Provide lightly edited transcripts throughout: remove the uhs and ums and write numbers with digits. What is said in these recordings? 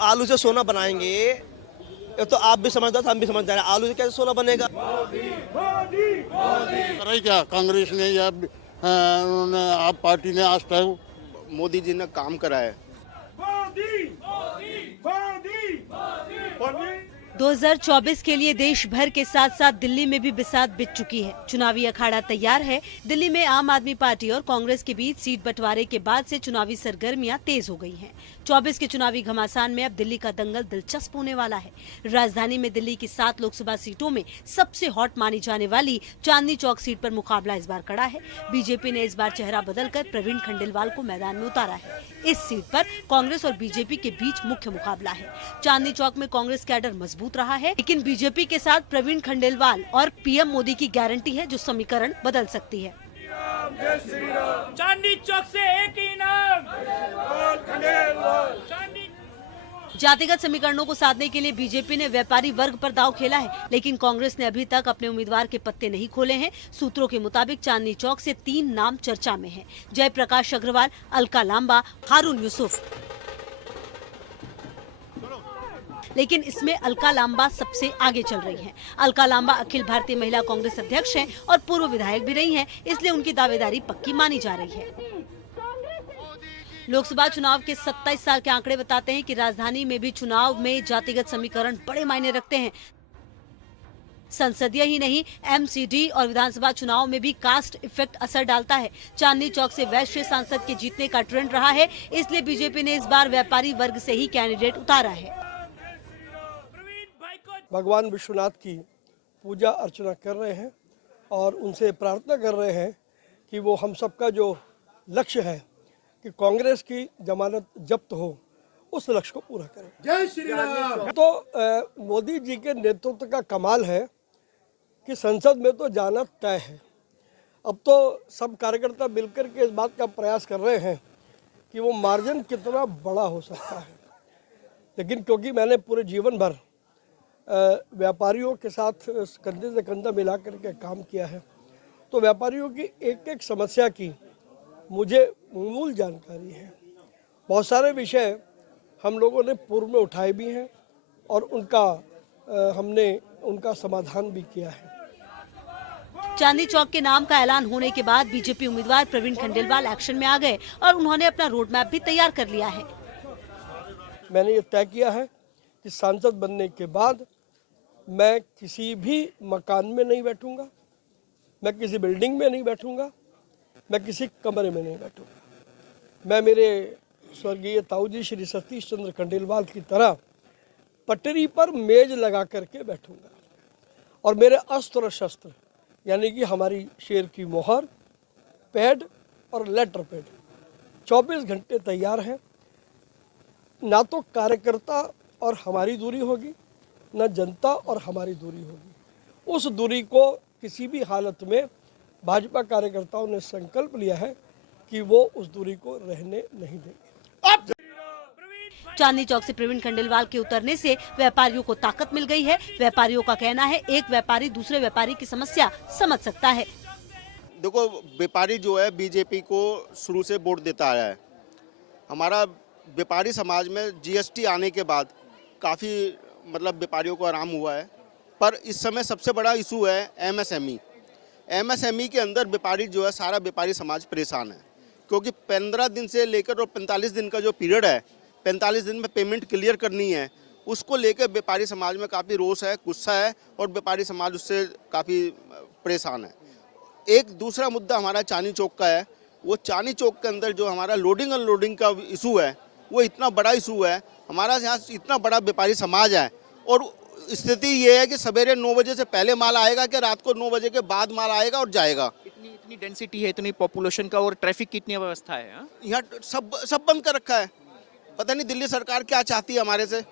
आलू से सोना बनाएंगे, ये तो आप भी समझदार हम भी समझदार हैं। आलू से कैसे सोना बनेगा? रही क्या कांग्रेस ने या उन्होंने आप पार्टी ने आज तक मोदी जी ने काम करा है। 2024 के लिए देश भर के साथ साथ दिल्ली में भी बिसात बिछ चुकी है। चुनावी अखाड़ा तैयार है। दिल्ली में आम आदमी पार्टी और कांग्रेस के बीच सीट बंटवारे के बाद से चुनावी सरगर्मियां तेज हो गई हैं। 24 के चुनावी घमासान में अब दिल्ली का दंगल दिलचस्प होने वाला है। राजधानी में दिल्ली की 7 लोकसभा सीटों में सबसे हॉट मानी जाने वाली चांदनी चौक सीट पर मुकाबला इस बार कड़ा है। बीजेपी ने इस बार चेहरा बदलकर प्रवीण खंडेलवाल को मैदान में उतारा है। इस सीट पर कांग्रेस और बीजेपी के बीच मुख्य मुकाबला है। चांदनी चौक में कांग्रेस कैडर मजबूत रहा है, लेकिन बीजेपी के साथ प्रवीण खंडेलवाल और पीएम मोदी की गारंटी है, जो समीकरण बदल सकती है। चांदनी चौक से एक ही नाम, जातिगत समीकरणों को साधने के लिए बीजेपी ने व्यापारी वर्ग पर दांव खेला है, लेकिन कांग्रेस ने अभी तक अपने उम्मीदवार के पत्ते नहीं खोले हैं। सूत्रों के मुताबिक चांदनी चौक से 3 नाम चर्चा में हैं: जयप्रकाश अग्रवाल, अलका लांबा, हारून यूसुफ। लेकिन इसमें अलका लांबा सबसे आगे चल रही हैं। अलका लांबा अखिल भारतीय महिला कांग्रेस अध्यक्ष हैं और पूर्व विधायक भी रही हैं, इसलिए उनकी दावेदारी पक्की मानी जा रही है। लोकसभा चुनाव के 27 साल के आंकड़े बताते हैं कि राजधानी में भी चुनाव में जातिगत समीकरण बड़े मायने रखते हैं। संसदीय ही नहीं, एमसीडी और विधानसभा चुनाव में भी कास्ट इफेक्ट असर डालता है। चांदनी चौक से वैश्य सांसद के जीतने का ट्रेंड रहा है, इसलिए बीजेपी ने इस बार व्यापारी वर्ग से ही कैंडिडेट उतारा है। भगवान विश्वनाथ की पूजा अर्चना कर रहे हैं और उनसे प्रार्थना कर रहे हैं कि वो हम सबका जो लक्ष्य है कि कांग्रेस की जमानत जब्त हो, उस लक्ष्य को पूरा करें। जय श्री राम। तो मोदी जी के नेतृत्व का कमाल है कि संसद में तो जाना तय है। अब तो सब कार्यकर्ता मिलकर के इस बात का प्रयास कर रहे हैं कि वो मार्जिन कितना बड़ा हो सकता है। लेकिन क्योंकि मैंने पूरे जीवन भर व्यापारियों के साथ कंधे से कंधा मिला करके काम किया है, तो व्यापारियों की एक एक समस्या की मुझे मूल जानकारी है। बहुत सारे विषय हम लोगों ने पूर्व में उठाए भी हैं और हमने उनका समाधान भी किया है। चांदनी चौक के नाम का ऐलान होने के बाद बीजेपी उम्मीदवार प्रवीण खंडेलवाल एक्शन में आ गए और उन्होंने अपना रोड मैप भी तैयार कर लिया है। मैंने ये तय किया है कि सांसद बनने के बाद मैं किसी भी मकान में नहीं बैठूंगा, मैं किसी बिल्डिंग में नहीं बैठूंगा, मैं किसी कमरे में नहीं बैठूंगा। मैं मेरे स्वर्गीय ताऊ जी श्री सतीश चंद्र खंडेलवाल की तरह पटरी पर मेज लगा करके बैठूंगा और मेरे अस्त्र शस्त्र यानी कि हमारी शेर की मोहर, पैड और लेटर पैड 24 घंटे तैयार हैं। ना तो कार्यकर्ता और हमारी दूरी होगी, न जनता और हमारी दूरी होगी। उस दूरी को किसी भी हालत में भाजपा कार्यकर्ताओं ने संकल्प लिया है कि वो उस दूरी को रहने नहीं देंगे। चांदनी चौक से प्रवीण खंडेलवाल के उतरने से व्यापारियों को ताकत मिल गई है। व्यापारियों का कहना है एक व्यापारी दूसरे व्यापारी की समस्या समझ सकता है। देखो, व्यापारी जो है बीजेपी को शुरू से वोट देता आया है। हमारा व्यापारी समाज में जीएसटी आने के बाद काफ़ी व्यापारियों को आराम हुआ है, पर इस समय सबसे बड़ा इशू है एमएसएमई। एमएसएमई के अंदर व्यापारी जो है, सारा व्यापारी समाज परेशान है, क्योंकि 15 दिन से लेकर और 45 दिन का जो पीरियड है, 45 दिन में पेमेंट क्लियर करनी है, उसको लेकर व्यापारी समाज में काफ़ी रोष है, गुस्सा है और व्यापारी समाज उससे काफ़ी परेशान है। एक दूसरा मुद्दा हमारा चांदनी चौक का है। वो चांदनी चौक के अंदर जो हमारा लोडिंग अनलोडिंग का इशू है, वो इतना बड़ा इशू है। हमारा यहाँ इतना बड़ा व्यापारी समाज है और स्थिति ये है कि सवेरे 9 बजे से पहले माल आएगा कि रात को 9 बजे के बाद माल आएगा और जाएगा। इतनी डेंसिटी है, इतनी पॉपुलेशन का और ट्रैफिक की इतनी व्यवस्था है। यहाँ सब बंद कर रखा है। पता नहीं दिल्ली सरकार क्या चाहती है हमारे से।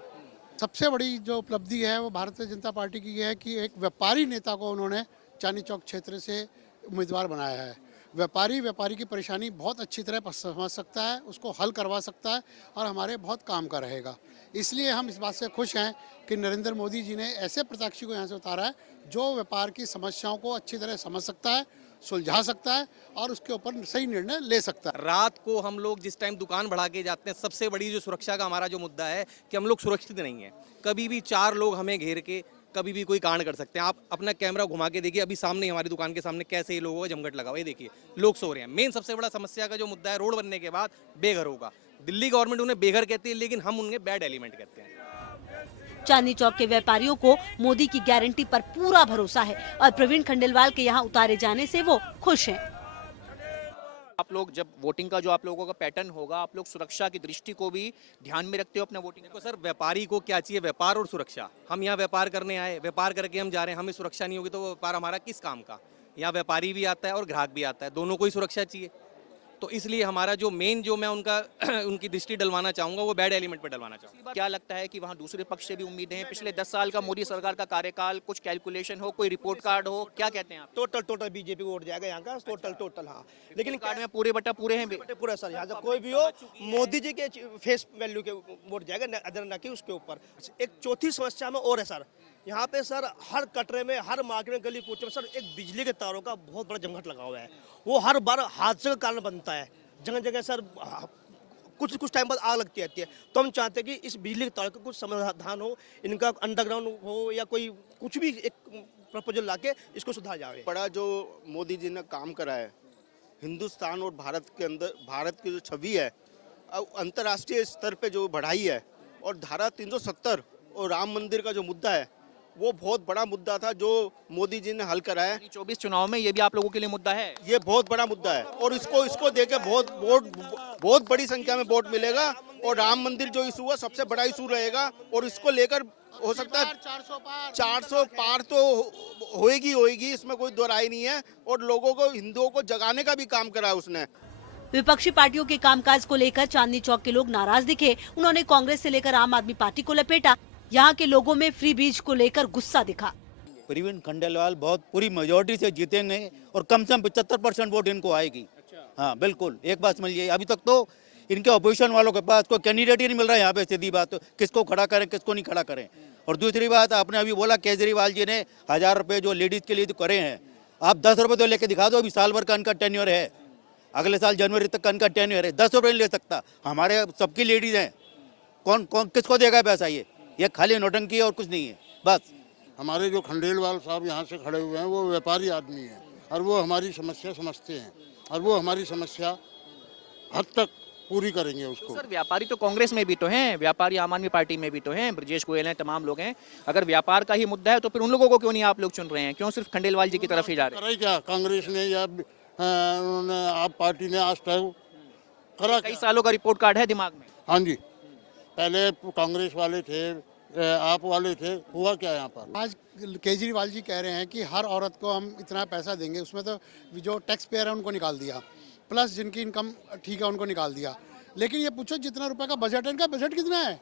सबसे बड़ी जो उपलब्धि है वो भारतीय जनता पार्टी की है कि एक व्यापारी नेता को उन्होंने चांदनी चौक क्षेत्र से उम्मीदवार बनाया है। व्यापारी की परेशानी बहुत अच्छी तरह समझ सकता है, उसको हल करवा सकता है और हमारे बहुत काम का रहेगा। इसलिए हम इस बात से खुश हैं कि नरेंद्र मोदी जी ने ऐसे प्रत्याशी को यहाँ से उतारा है जो व्यापार की समस्याओं को अच्छी तरह समझ सकता है सुलझा सकता है और उसके ऊपर सही निर्णय ले सकता है। रात को हम लोग जिस टाइम दुकान बढ़ा के जाते हैं, सबसे बड़ी जो सुरक्षा का हमारा जो मुद्दा है कि हम लोग सुरक्षित नहीं है। कभी भी 4 लोग हमें घेर के कभी भी कोई कांड कर सकते हैं। आप अपना कैमरा घुमा के देखिए, अभी सामने हमारी दुकान के सामने कैसे ये लोगों का जमघट लगा हुआ है, देखिए लोग सो रहे हैं। मेन सबसे बड़ा समस्या का जो मुद्दा है, रोड बनने के बाद बेघरों का। दिल्ली गवर्नमेंट उन्हें बेघर कहती है, लेकिन हम उन्हें बैड एलिमेंट कहते हैं। चांदनी चौक के व्यापारियों को मोदी की गारंटी पर पूरा भरोसा है और प्रवीण खंडेलवाल के यहाँ उतारे जाने से वो खुश हैं। आप लोग जब वोटिंग का जो आप लोगों का पैटर्न होगा, आप लोग सुरक्षा की दृष्टि को भी ध्यान में रखते हो अपना वोटिंग? देखो सर, व्यापारी को क्या चाहिए? व्यापार और सुरक्षा। हम यहाँ व्यापार करने आए, व्यापार करके हम जा रहे हैं, हमें सुरक्षा नहीं होगी तो वो व्यापार हमारा किस काम का? यहाँ व्यापारी भी आता है और ग्राहक भी आता है, दोनों को ही सुरक्षा चाहिए। तो इसलिए हमारा जो मेन जो मैं उनका उनकी दृष्टि डलवाना चाहूँगा, वो बैड एलिमेंट पे डलवाना चाहूँगा। क्या लगता है कि वहाँ दूसरे पक्ष से भी उम्मीदें हैं? पिछले 10 साल का मोदी सरकार का कार्यकाल, कुछ कैलकुलेशन हो, कोई रिपोर्ट कार्ड हो, क्या कहते हैं आप? टोटल बीजेपी वोट जाएगा यहाँ का, टोटल हाँ। लेकिन कार्ड में पूरे बटा पूरे हैं पूरा सर, यहाँ से कोई भी हो, मोदी जी के फेस वैल्यू के वोट जाएगा, अदर न कि उसके ऊपर। एक चौथी समस्या में और है सर, यहाँ पे सर हर कटरे में, हर मार्केट में, गली कूचे में सर एक बिजली के तारों का बहुत बड़ा जमघट लगा हुआ है। वो हर बार हादसे का कारण बनता है। जगह जगह सर कुछ टाइम बाद आग लगती रहती है। तो हम चाहते हैं कि इस बिजली के तारों का कुछ समाधान हो, इनका अंडरग्राउंड हो या कोई कुछ भी एक प्रपोजल लाके इसको सुधार जाए। बड़ा जो मोदी जी ने काम करा है हिंदुस्तान और भारत के अंदर, भारत की जो छवि है अंतर्राष्ट्रीय स्तर पे जो बढ़ाई है, और धारा 370 और राम मंदिर का जो मुद्दा है वो बहुत बड़ा मुद्दा था जो मोदी जी ने हल करा है। 24 चुनाव में ये भी आप लोगों के लिए मुद्दा है? ये बहुत बड़ा मुद्दा है और इसको देके बहुत बड़ी संख्या में वोट मिलेगा। और राम मंदिर जो इशू है सबसे बड़ा इशू रहेगा और इसको लेकर हो सकता है 400 पार तो होएगी, इसमें कोई दो राय नहीं है। और लोगों को, हिंदुओं को जगाने का भी काम करा है उसने। विपक्षी पार्टियों के कामकाज को लेकर चांदनी चौक के लोग नाराज दिखे। उन्होंने कांग्रेस से लेकर आम आदमी पार्टी को लपेटा। यहाँ के लोगों में फ्री बीज को लेकर गुस्सा दिखा। प्रवीण खंडेलवाल बहुत पूरी मेजोरिटी से जीतेंगे और कम से कम 75% वोट इनको आएगी। हाँ बिल्कुल, एक बात समझिए, अभी तक तो इनके अपोजिशन वालों के पास कोई कैंडिडेट ही नहीं मिल रहा है यहाँ पे। सीधी बात, किसको खड़ा करें किसको नहीं खड़ा करें। और दूसरी बात, आपने अभी बोला केजरीवाल जी ने 1000 रुपये जो लेडीज के लिए तो करे हैं, आप 10 रुपये तो लेके दिखा दो। अभी साल भर का इनका टेन्योर है, अगले साल जनवरी तक का इनका टेन्योर है। 10 रुपये नहीं ले सकता। हमारे सबकी लेडीज हैं, कौन किसको देगा पैसा? ये खाली नोटंकी है और कुछ नहीं है बस। हमारे जो खंडेलवाल साहब यहाँ से खड़े हुए हैं वो व्यापारी आदमी हैं और वो हमारी समस्या समझते हैं और वो हमारी समस्या हद तक पूरी करेंगे उसको। सर, व्यापारी तो कांग्रेस में भी तो हैं, व्यापारी आम आदमी पार्टी में भी तो हैं, ब्रजेश गोयल हैं, तमाम लोग हैं। अगर व्यापार का ही मुद्दा है तो फिर उन लोगों को क्यों नहीं आप लोग चुन रहे हैं? क्यों सिर्फ खंडेलवाल जी की तरफ ही जा रहे हैं? क्या कांग्रेस ने या आप पार्टी ने आज तक करा? कई सालों का रिपोर्ट कार्ड है दिमाग में। हाँ जी, पहले कांग्रेस वाले थे, आप वाले थे, हुआ क्या यहाँ पर? आज केजरीवाल जी कह रहे हैं कि हर औरत को हम इतना पैसा देंगे, उसमें तो जो टैक्स पेयर है उनको निकाल दिया, प्लस जिनकी इनकम ठीक है उनको निकाल दिया। लेकिन ये पूछो जितना रुपए का बजट है, इनका बजट कितना है?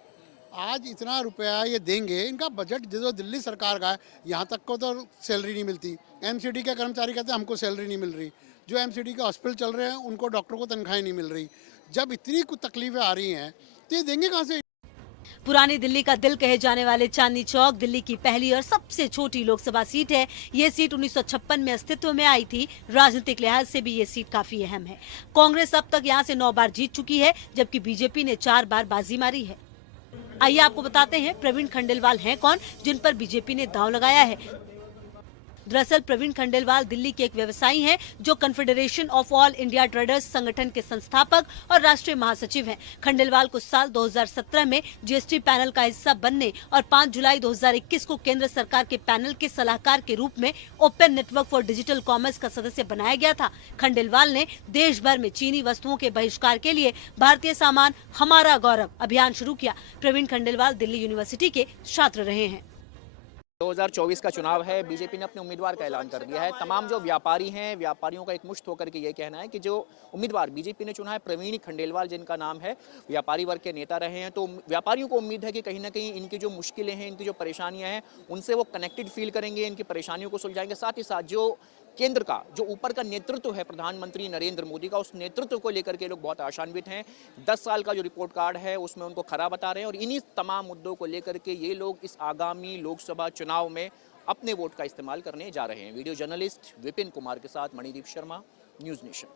आज इतना रुपया ये देंगे, इनका बजट जो दिल्ली सरकार का है, यहाँ तक को तो सैलरी नहीं मिलती। एमसीडी के कर्मचारी कहते हैं हमको सैलरी नहीं मिल रही, जो एमसीडी के हॉस्पिटल चल रहे हैं उनको डॉक्टर को तनख्वाहें नहीं मिल रही। जब इतनी कुछ तकलीफें आ रही हैं तो ये देंगे कहाँ से? पुरानी दिल्ली का दिल कहे जाने वाले चांदनी चौक दिल्ली की पहली और सबसे छोटी लोकसभा सीट है। ये सीट 1956 में अस्तित्व में आई थी। राजनीतिक लिहाज से भी ये सीट काफी अहम है। कांग्रेस अब तक यहाँ से 9 बार जीत चुकी है, जबकि बीजेपी ने 4 बार बाजी मारी है। आइए आपको बताते हैं प्रवीण खंडेलवाल हैं कौन, जिन पर बीजेपी ने दांव लगाया है। दरअसल प्रवीण खंडेलवाल दिल्ली के एक व्यवसायी हैं जो confederation of all India traders संगठन के संस्थापक और राष्ट्रीय महासचिव हैं। खंडेलवाल को साल 2017 में जीएसटी पैनल का हिस्सा बनने और 5 जुलाई 2021 को केंद्र सरकार के पैनल के सलाहकार के रूप में open network for digital commerce का सदस्य बनाया गया था। खंडेलवाल ने देश भर में चीनी वस्तुओं के बहिष्कार के लिए भारतीय सामान हमारा गौरव अभियान शुरू किया। प्रवीण खंडेलवाल दिल्ली यूनिवर्सिटी के छात्र रहे हैं। 2024 का चुनाव है, बीजेपी ने अपने उम्मीदवार का ऐलान कर दिया है। तमाम जो व्यापारी हैं, व्यापारियों का एक मुश्त होकर के ये कहना है कि जो उम्मीदवार बीजेपी ने चुना है, प्रवीण खंडेलवाल जिनका नाम है, व्यापारी वर्ग के नेता रहे हैं। तो व्यापारियों को उम्मीद है कि कहीं ना कहीं इनकी जो मुश्किलें हैं, इनकी जो परेशानियां हैं, उनसे वो कनेक्टेड फील करेंगे, इनकी परेशानियों को सुलझाएंगे। साथ ही साथ जो केंद्र का जो ऊपर का नेतृत्व है प्रधानमंत्री नरेंद्र मोदी का, उस नेतृत्व को लेकर के लोग बहुत आशान्वित हैं। 10 साल का जो रिपोर्ट कार्ड है उसमें उनको खरा बता रहे हैं और इन्हीं तमाम मुद्दों को लेकर के ये लोग इस आगामी लोकसभा चुनाव में अपने वोट का इस्तेमाल करने जा रहे हैं। वीडियो जर्नलिस्ट विपिन कुमार के साथ मणिदीप शर्मा, न्यूज़ नेशन।